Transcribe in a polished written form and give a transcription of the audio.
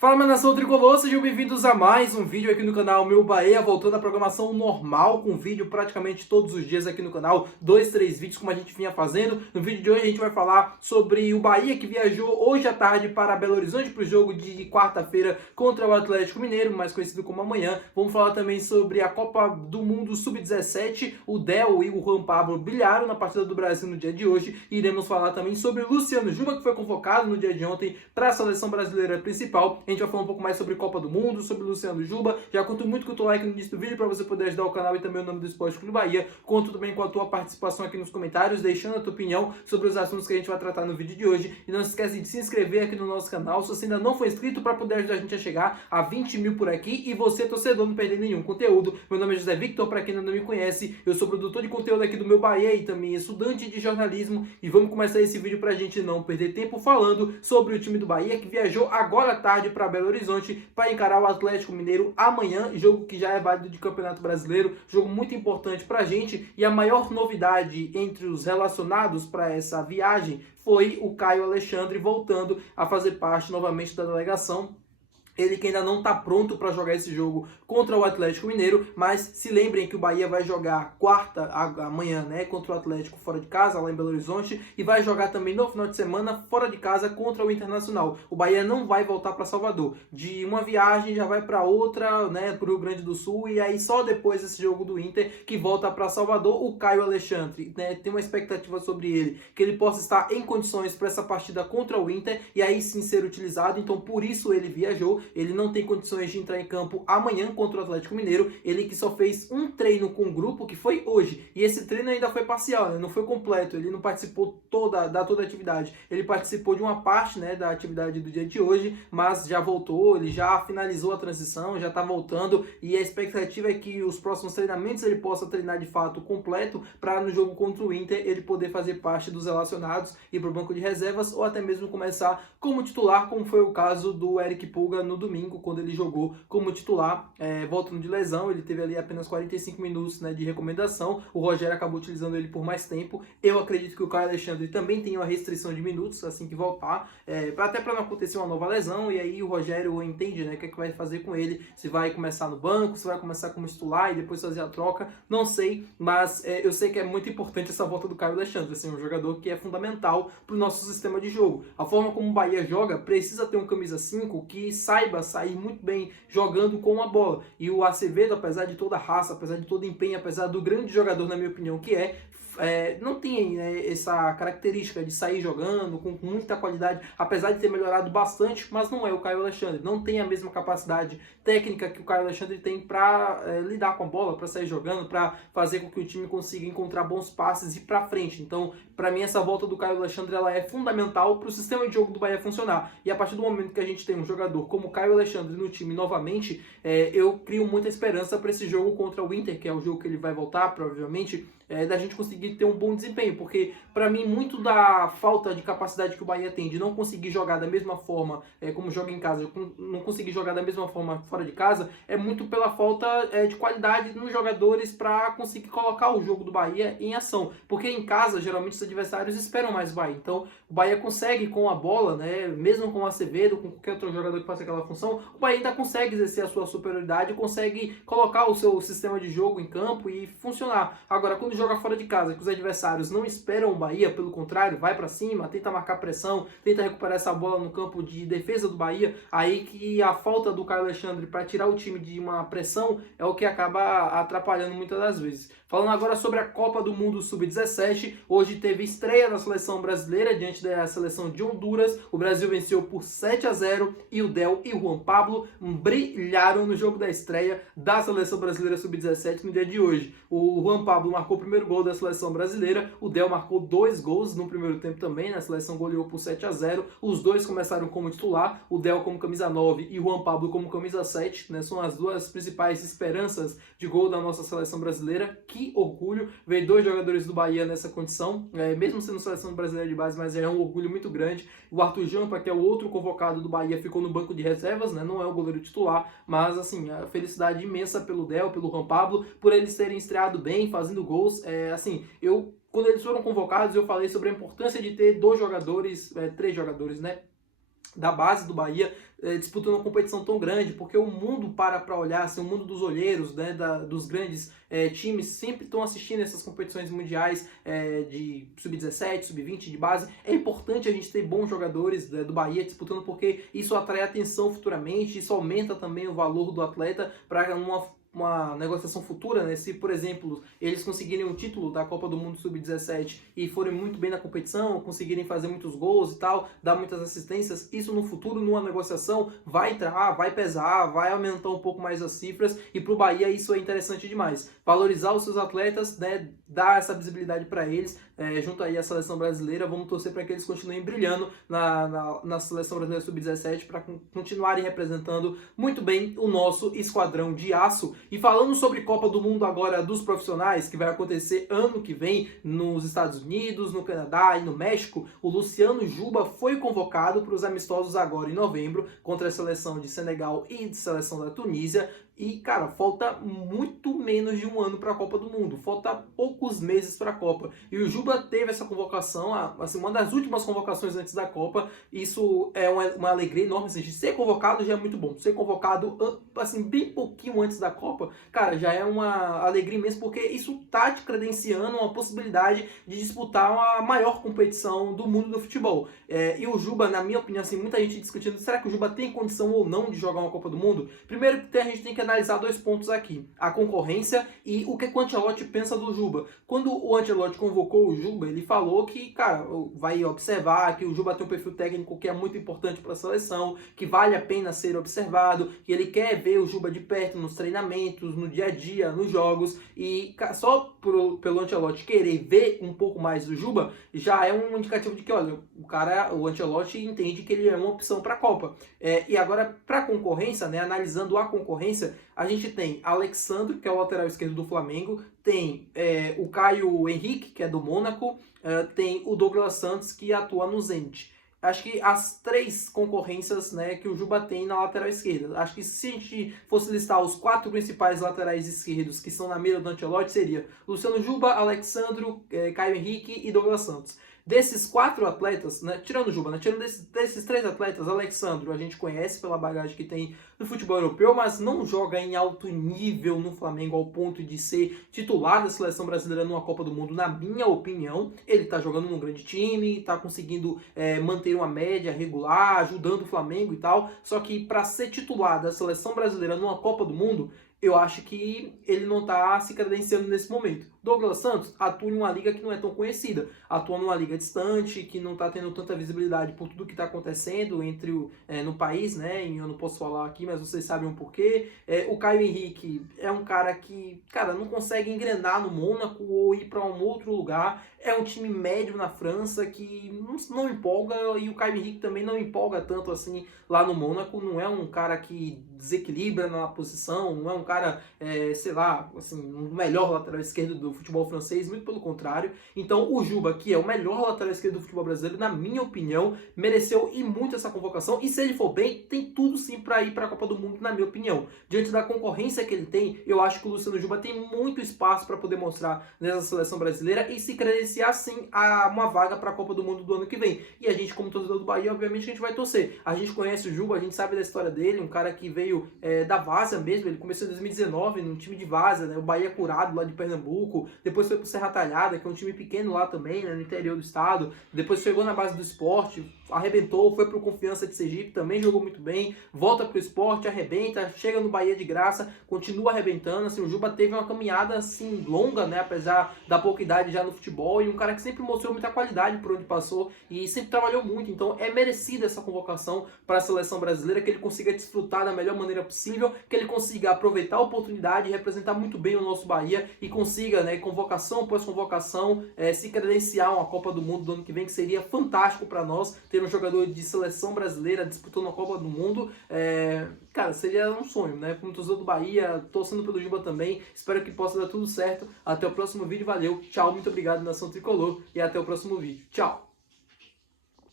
Fala, minha nação tricolor, sejam bem-vindos a mais um vídeo aqui no canal Meu Bahia, voltando à programação normal, com vídeo praticamente todos os dias aqui no canal, 2, 3 vídeos como a gente vinha fazendo. No vídeo de hoje a gente vai falar sobre o Bahia que viajou hoje à tarde para Belo Horizonte para o jogo de quarta-feira contra o Atlético Mineiro, mais conhecido como amanhã. Vamos falar também sobre a Copa do Mundo Sub-17, o Del e o Juan Pablo brilharam na partida do Brasil no dia de hoje. E iremos falar também sobre o Luciano Juba, que foi convocado no dia de ontem para a seleção brasileira principal. A gente vai falar um pouco mais sobre Copa do Mundo, sobre o Luciano Juba. Já conto muito com o teu like no início do vídeo para você poder ajudar o canal e também o nome do Esporte Clube Bahia. Conto também com a tua participação aqui nos comentários, deixando a tua opinião sobre os assuntos que a gente vai tratar no vídeo de hoje. E não se esquece de se inscrever aqui no nosso canal, se você ainda não for inscrito, para poder ajudar a gente a chegar a 20 mil por aqui. E você, torcedor, não perder nenhum conteúdo. Meu nome é José Victor, para quem ainda não me conhece. Eu sou produtor de conteúdo aqui do Meu Bahia e também estudante de jornalismo. E vamos começar esse vídeo para a gente não perder tempo falando sobre o time do Bahia, que viajou agora à tarde para Belo Horizonte para encarar o Atlético Mineiro amanhã, jogo que já é válido de Campeonato Brasileiro, jogo muito importante para a gente. E a maior novidade entre os relacionados para essa viagem foi o Caio Alexandre voltando a fazer parte novamente da delegação. Ele que ainda não está pronto para jogar esse jogo contra o Atlético Mineiro, mas se lembrem que o Bahia vai jogar amanhã, né, contra o Atlético fora de casa, lá em Belo Horizonte, e vai jogar também no final de semana fora de casa contra o Internacional. O Bahia não vai voltar para Salvador. De uma viagem já vai para outra, né, para o Rio Grande do Sul, e aí só depois desse jogo do Inter que volta para Salvador. O Caio Alexandre, né, tem uma expectativa sobre ele, que ele possa estar em condições para essa partida contra o Inter e aí sim ser utilizado, então por isso ele viajou. Ele não tem condições de entrar em campo amanhã contra o Atlético Mineiro. Ele que só fez um treino com o grupo, que foi hoje. E esse treino ainda foi parcial, né? Não foi completo. Ele não participou toda a atividade. Ele participou de uma parte, né, da atividade do dia de hoje, mas já voltou, ele já finalizou a transição, já está voltando. E a expectativa é que os próximos treinamentos ele possa treinar de fato completo, para no jogo contra o Inter ele poder fazer parte dos relacionados, ir para o banco de reservas ou até mesmo começar como titular, como foi o caso do Eric Pulga no domingo, quando ele jogou como titular, voltando de lesão. Ele teve ali apenas 45 minutos, né, de recomendação. O Rogério acabou utilizando ele por mais tempo. Eu acredito que o Caio Alexandre também tem uma restrição de minutos assim que voltar, até para não acontecer uma nova lesão. E aí o Rogério entende, né, o que é que vai fazer com ele, se vai começar no banco, se vai começar como titular e depois fazer a troca, não sei, mas eu sei que é muito importante essa volta do Caio Alexandre, assim, um jogador que é fundamental para o nosso sistema de jogo. A forma como o Bahia joga precisa ter um camisa 5 que saiba sair muito bem jogando com a bola. E o Acevedo, apesar de toda a raça, apesar de todo empenho, apesar do grande jogador, na minha opinião, que não tem, né, essa característica de sair jogando com muita qualidade, apesar de ter melhorado bastante, mas não é o Caio Alexandre. Não tem a mesma capacidade técnica que o Caio Alexandre tem para lidar com a bola, para sair jogando, para fazer com que o time consiga encontrar bons passes e ir para frente. Então, para mim, essa volta do Caio Alexandre ela é fundamental para o sistema de jogo do Bahia funcionar. E a partir do momento que a gente tem um jogador como o Caio Alexandre no time novamente, eu crio muita esperança para esse jogo contra o Inter, que é o jogo que ele vai voltar, provavelmente, da gente conseguir ter um bom desempenho, porque para mim muito da falta de capacidade que o Bahia tem de não conseguir jogar da mesma forma como joga em casa, não conseguir jogar da mesma forma fora de casa, é muito pela falta de qualidade nos jogadores para conseguir colocar o jogo do Bahia em ação, porque em casa geralmente os adversários esperam mais o Bahia. Então o Bahia consegue com a bola, né, mesmo com o Acevedo, com qualquer outro jogador que faça aquela função, o Bahia ainda consegue exercer a sua superioridade, consegue colocar o seu sistema de jogo em campo e funcionar. Agora, quando joga fora de casa, que os adversários não esperam o Bahia, pelo contrário, vai para cima, tenta marcar pressão, tenta recuperar essa bola no campo de defesa do Bahia, aí que a falta do Caio Alexandre para tirar o time de uma pressão é o que acaba atrapalhando muitas das vezes. Falando agora sobre a Copa do Mundo Sub-17, hoje teve estreia da seleção brasileira diante da seleção de Honduras. O Brasil venceu por 7-0 e o Del e o Juan Pablo brilharam no jogo da estreia da seleção brasileira Sub-17 no dia de hoje. O Juan Pablo marcou o primeiro gol da seleção brasileira, o Del marcou 2 gols no primeiro tempo também, né? A seleção goleou por 7-0. Os dois começaram como titular, o Del como camisa 9 e o Juan Pablo como camisa 7, né? São as duas principais esperanças de gol da nossa seleção brasileira. Que orgulho ver 2 jogadores do Bahia nessa condição, mesmo sendo seleção brasileira de base, mas é um orgulho muito grande. O Arthur Jampa, que é o outro convocado do Bahia, ficou no banco de reservas, né? Não é o goleiro titular, mas assim, a felicidade imensa pelo Del, pelo Juan Pablo, por eles terem estreado bem, fazendo gols. Quando eles foram convocados, eu falei sobre a importância de ter 2 jogadores, 3 jogadores, né, da base do Bahia, disputando uma competição tão grande, porque o mundo para olhar, assim, o mundo dos olheiros, né, dos grandes times sempre estão assistindo essas competições mundiais de sub-17, sub-20, de base. É importante a gente ter bons jogadores do Bahia disputando, porque isso atrai atenção futuramente, isso aumenta também o valor do atleta para uma negociação futura, né? Se, por exemplo, eles conseguirem um título da Copa do Mundo Sub-17 e forem muito bem na competição, conseguirem fazer muitos gols e tal, dar muitas assistências, isso no futuro, numa negociação, vai entrar, vai pesar, vai aumentar um pouco mais as cifras, e para o Bahia isso é interessante demais. Valorizar os seus atletas, né? Dar essa visibilidade para eles, junto aí à seleção brasileira. Vamos torcer para que eles continuem brilhando na seleção brasileira Sub-17 para continuarem representando muito bem o nosso esquadrão de aço. E falando sobre Copa do Mundo agora dos profissionais, que vai acontecer ano que vem nos Estados Unidos, no Canadá e no México, o Luciano Juba foi convocado para os amistosos agora em novembro contra a seleção de Senegal e de seleção da Tunísia. E, cara, falta muito menos de um ano para a Copa do Mundo. Falta poucos meses para a Copa. E o Juba teve essa convocação, assim, uma das últimas convocações antes da Copa. Isso é uma alegria enorme. Assim, de ser convocado já é muito bom. Ser convocado, assim, bem pouquinho antes da Copa, cara, já é uma alegria mesmo, porque isso tá te credenciando uma possibilidade de disputar a maior competição do mundo do futebol. E o Juba, na minha opinião, assim, muita gente discutindo, será que o Juba tem condição ou não de jogar uma Copa do Mundo? Primeiro que a gente tem que analisar dois pontos aqui: a concorrência e o que o Ancelotti pensa do Juba. Quando o Ancelotti convocou o Juba, ele falou que, cara, vai observar que o Juba tem um perfil técnico que é muito importante para a seleção, que vale a pena ser observado, que ele quer ver o Juba de perto nos treinamentos, no dia a dia, nos jogos, e só pelo Ancelotti querer ver um pouco mais do Juba, já é um indicativo de que, olha, o Ancelotti entende que ele é uma opção para a Copa. E agora, para a concorrência, né, analisando a concorrência, a gente tem Alexandre, que é o lateral esquerdo do Flamengo, tem o Caio Henrique, que é do Mônaco, tem o Douglas Santos, que atua no Zenit. Acho que as três concorrências, né, que o Juba tem na lateral esquerda. Acho que se a gente fosse listar os quatro principais laterais esquerdos que estão na mira do Ancelotti, seria Luciano Juba, Alexandro, Caio Henrique e Douglas Santos. Desses quatro atletas, né, tirando o Juba, né, tirando desses três atletas, Alexandro a gente conhece pela bagagem que tem no futebol europeu, mas não joga em alto nível no Flamengo ao ponto de ser titular da seleção brasileira numa Copa do Mundo, na minha opinião. Ele tá jogando num grande time, tá conseguindo manter uma média regular, ajudando o Flamengo e tal, só que para ser titular da seleção brasileira numa Copa do Mundo, eu acho que ele não está se credenciando nesse momento. Douglas Santos atua em uma liga que não é tão conhecida, atua numa liga distante, que não está tendo tanta visibilidade por tudo que está acontecendo no país, né? E eu não posso falar aqui, mas vocês sabem o porquê. O Caio Henrique é um cara que, cara, não consegue engrenar no Mônaco ou ir para um outro lugar. É um time médio na França que não empolga, e o Caio Henrique também não empolga tanto assim lá no Mônaco. Não é um cara que desequilibra na posição, não é um cara, sei lá, assim, o melhor lateral esquerdo do futebol francês, muito pelo contrário. Então o Juba, que é o melhor lateral esquerdo do futebol brasileiro, na minha opinião, mereceu e muito essa convocação, e se ele for bem, tem tudo sim para ir para a Copa do Mundo, na minha opinião. Diante da concorrência que ele tem, eu acho que o Luciano Juba tem muito espaço para poder mostrar nessa seleção brasileira e se credenciar sim a uma vaga para a Copa do Mundo do ano que vem. E a gente, como torcedor do Bahia, obviamente a gente vai torcer. A gente conhece o Juba, a gente sabe da história dele, um cara que veio da Várzea mesmo. Ele começou em 2019 num time de Várzea, né, o Bahia Curado lá de Pernambuco, depois foi pro Serra Talhada, que é um time pequeno lá também, né, no interior do estado, depois chegou na base do Sport, arrebentou, foi pro Confiança de Sergipe, também jogou muito bem, volta pro Sport, arrebenta, chega no Bahia de graça, continua arrebentando. Assim, o Juba teve uma caminhada assim longa, né, apesar da pouca idade já no futebol, e um cara que sempre mostrou muita qualidade por onde passou e sempre trabalhou muito. Então é merecida essa convocação para a seleção brasileira, que ele consiga desfrutar da melhor maneira possível, que ele consiga aproveitar a oportunidade e representar muito bem o nosso Bahia, e consiga, né, convocação após convocação, se credenciar uma Copa do Mundo do ano que vem, que seria fantástico para nós ter um jogador de seleção brasileira disputando a Copa do Mundo. Cara, seria um sonho, né? Como torcedor do Bahia, torcendo pelo Juba também. Espero que possa dar tudo certo. Até o próximo vídeo, valeu, tchau, muito obrigado, Nação Tricolor, e até o próximo vídeo. Tchau!